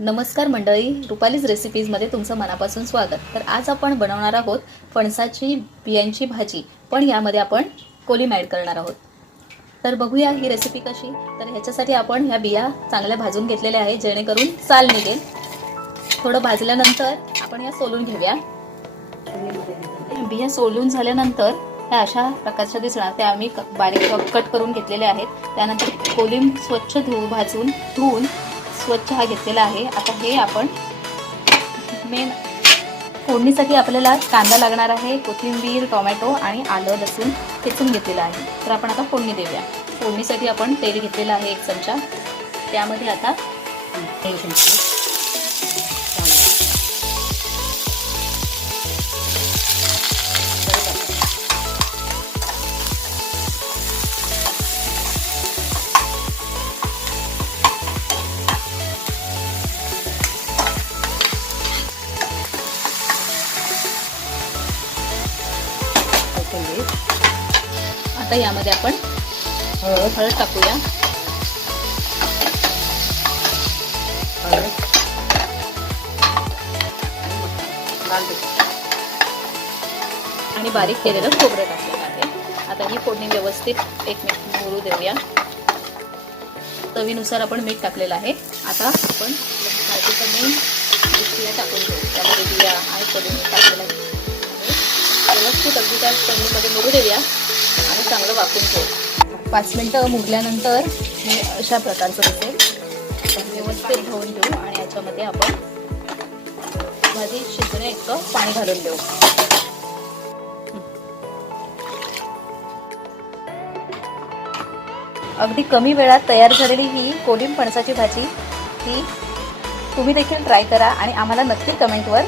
नमस्कार मंडळी, रुपालीज रेसिपीजमध्ये तुमचं मनापासून स्वागत। तर आज आपण बनवणार आहोत फणसाची बियांची भाजी, पण यामध्ये आपण कोलिम ॲड करणार आहोत। तर बघूया ही रेसिपी कशी। तर ह्याच्यासाठी आपण ह्या बिया चांगल्या भाजून घेतलेल्या आहे, जेणेकरून साल निघेल। थोडं भाजल्यानंतर आपण या सोलून घेऊया। बिया सोलून झाल्यानंतर ह्या अशा प्रकारच्या दिसणार, त्या आम्ही बारीक कट करून घेतलेले आहेत। त्यानंतर कोलिम स्वच्छ धुवून स्वच्छ हा घेतलेला आहे। आता हे आपण मेन फोडणीसाठी आपल्याला कांदा लागणार आहे, कोथिंबीर, टोमॅटो आणि आलं लसूण ठेचून घेतलेला आहे। तर आपण आता फोडणी देऊया। फोडणीसाठी आपण तेल घेतलेलं आहे 1 चमचा। त्यामध्ये आता आता यामध्ये आपण हळद टाकूया। आणि बारीक केलेलं खोबरं टाकलेलं आहे। आता ही फोडणी व्यवस्थित 1 मिनिट मुरू देऊया। चवीनुसार आपण मीठ टाकलेलं आहे। आता आपण भाजीचं मेन बिया टाकून घेऊ। त्यामध्ये बिया आणि कोलिम टाकलेलं आहे। व्यवस्थित अगदी त्या फोडणीमध्ये मुरू देऊया आणि चांगलं वाफून घेऊ। 5 मिनिटं मुरल्यानंतर हे अशा प्रकारचं दिसेल। व्यवस्थित धुवून घेऊ आणि याच्यामध्ये आपण भाजी शिजण्या इतकं पाणी घालून देऊ। अगदी कमी वेळात तयार झालेली ही कोलिम फणसाची भाजी ही तुम्ही देखील ट्राय करा आणि आम्हाला नक्की कमेंटवर